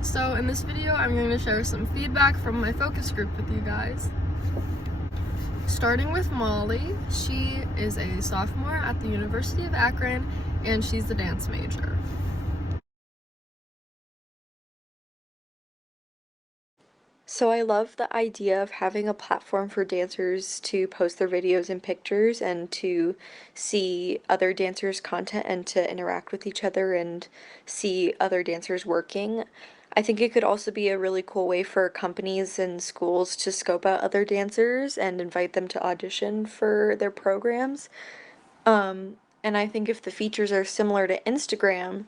So in this video, I'm going to share some feedback from my focus group with you guys. Starting with Molly, she is a sophomore at the University of Akron, and she's the dance major. So I love the idea of having a platform for dancers to post their videos and pictures and to see other dancers' content and to interact with each other and see other dancers working. I think it could also be a really cool way for companies and schools to scope out other dancers and invite them to audition for their programs. And I think if the features are similar to Instagram,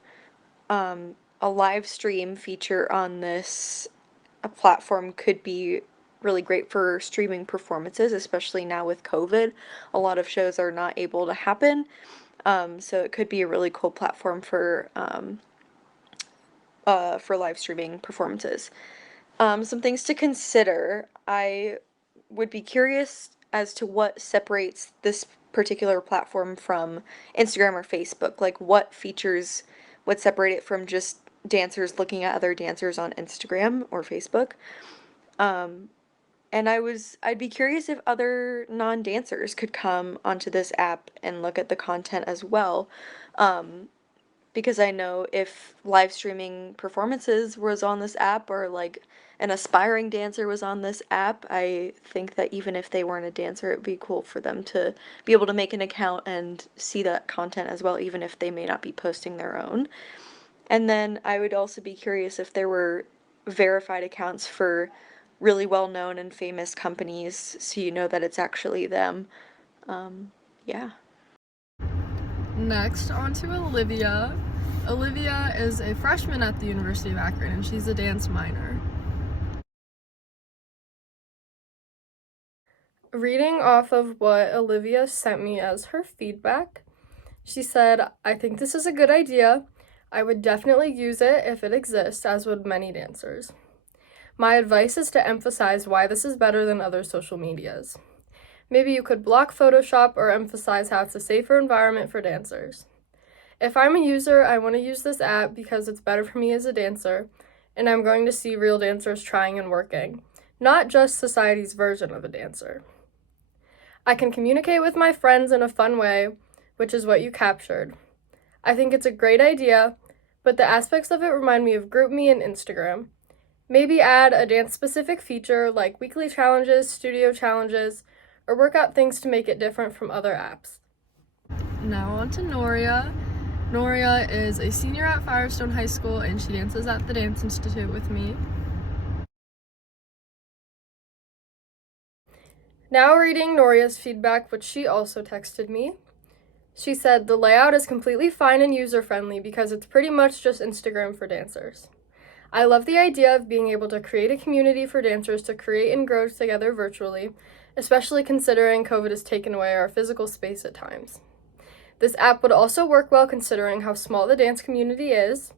a live stream feature on this a platform could be really great for streaming performances, especially now with COVID. A lot of shows are not able to happen, so it could be a really cool platform for live streaming performances. Some things to consider. I would be curious as to what separates this particular platform from Instagram or Facebook. Like, what features would separate it from just dancers looking at other dancers on Instagram or Facebook? And I'd be curious if other non-dancers could come onto this app and look at the content as well. Um, because I know if live streaming performances was on this app or like an aspiring dancer was on this app, I think that even if they weren't a dancer, it'd be cool for them to be able to make an account and see that content as well, even if they may not be posting their own. And then I would also be curious if there were verified accounts for really well-known and famous companies so you know that it's actually them. Yeah. Next, on to Olivia. Olivia is a freshman at the University of Akron, and she's a dance minor. Reading off of what Olivia sent me as her feedback, she said, "I think this is a good idea. I would definitely use it if it exists, as would many dancers. My advice is to emphasize why this is better than other social medias. Maybe you could block Photoshop or emphasize how it's a safer environment for dancers. If I'm a user, I want to use this app because it's better for me as a dancer, and I'm going to see real dancers trying and working, not just society's version of a dancer. I can communicate with my friends in a fun way, which is what you captured. I think it's a great idea, but the aspects of it remind me of GroupMe and Instagram. Maybe add a dance-specific feature like weekly challenges, studio challenges, or work out things to make it different from other apps." Now on to Noria. Noria is a senior at Firestone High School, and she dances at the Dance Institute with me. Now reading Noria's feedback, which she also texted me. She said, "The layout is completely fine and user-friendly because it's pretty much just Instagram for dancers. I love the idea of being able to create a community for dancers to create and grow together virtually, especially considering COVID has taken away our physical space at times. This app would also work well considering how small the dance community is.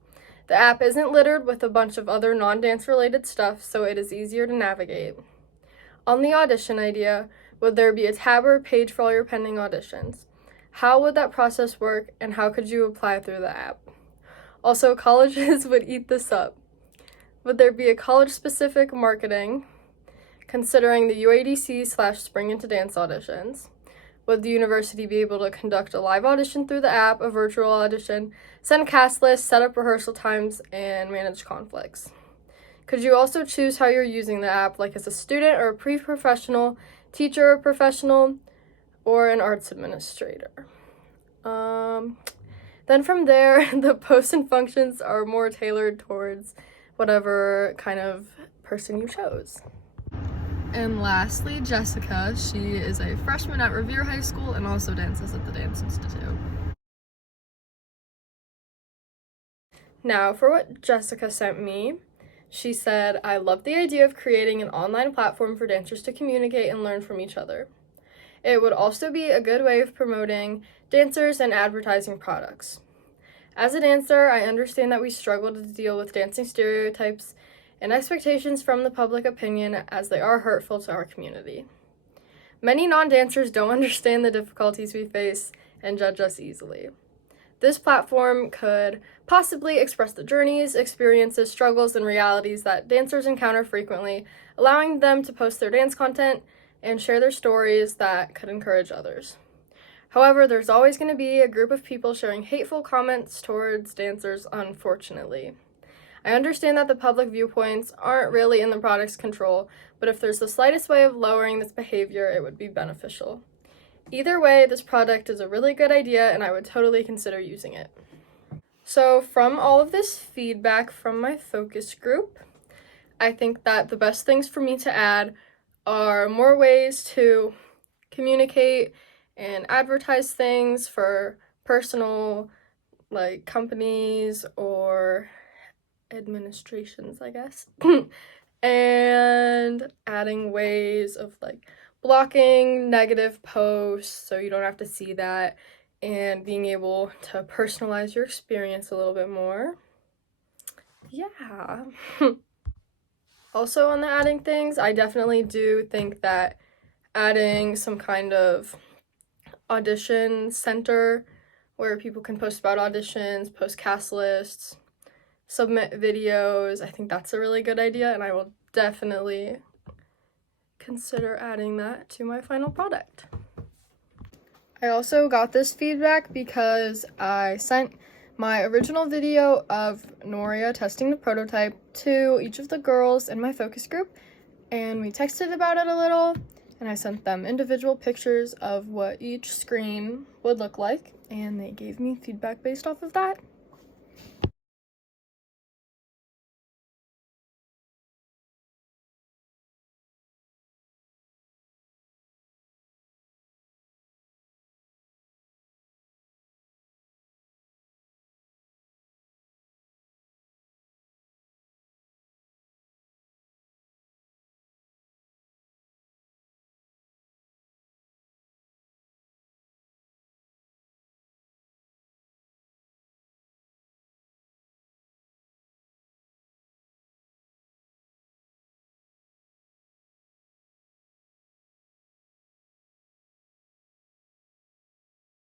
The app isn't littered with a bunch of other non-dance related stuff, so it is easier to navigate. On the audition idea, would there be a tab or a page for all your pending auditions? How would that process work, and how could you apply through the app? Also, colleges would eat this up. Would there be a college-specific marketing, considering the UADC/Spring into Dance auditions? Would the university be able to conduct a live audition through the app, a virtual audition, send cast lists, set up rehearsal times, and manage conflicts? Could you also choose how you're using the app, like as a student or a pre-professional, teacher or professional, or an arts administrator?" Then from there, the posts and functions are more tailored towards whatever kind of person you chose. And lastly, Jessica. She is a freshman at Revere High School and also dances at the Dance Institute. Now, for what Jessica sent me, she said, "I love the idea of creating an online platform for dancers to communicate and learn from each other. It would also be a good way of promoting dancers and advertising products. As a dancer, I understand that we struggle to deal with dancing stereotypes and expectations from the public opinion as they are hurtful to our community. Many non-dancers don't understand the difficulties we face and judge us easily. This platform could possibly express the journeys, experiences, struggles, and realities that dancers encounter frequently, allowing them to post their dance content and share their stories that could encourage others. However, there's always going to be a group of people sharing hateful comments towards dancers, unfortunately. I understand that the public viewpoints aren't really in the product's control, but if there's the slightest way of lowering this behavior, it would be beneficial. Either way, this product is a really good idea and I would totally consider using it. So, from all of this feedback from my focus group, I think that the best things for me to add are more ways to communicate and advertise things for personal, like, companies or administrations, I guess. And adding ways of like blocking negative posts so you don't have to see that, and being able to personalize your experience a little bit more. Yeah. Also, on the adding things, I definitely do think that adding some kind of audition center where people can post about auditions, post cast lists, submit videos, I think that's a really good idea, and I will definitely consider adding that to my final product. I also got this feedback because I sent my original video of Noria testing the prototype to each of the girls in my focus group, and we texted about it a little, and I sent them individual pictures of what each screen would look like, and they gave me feedback based off of that.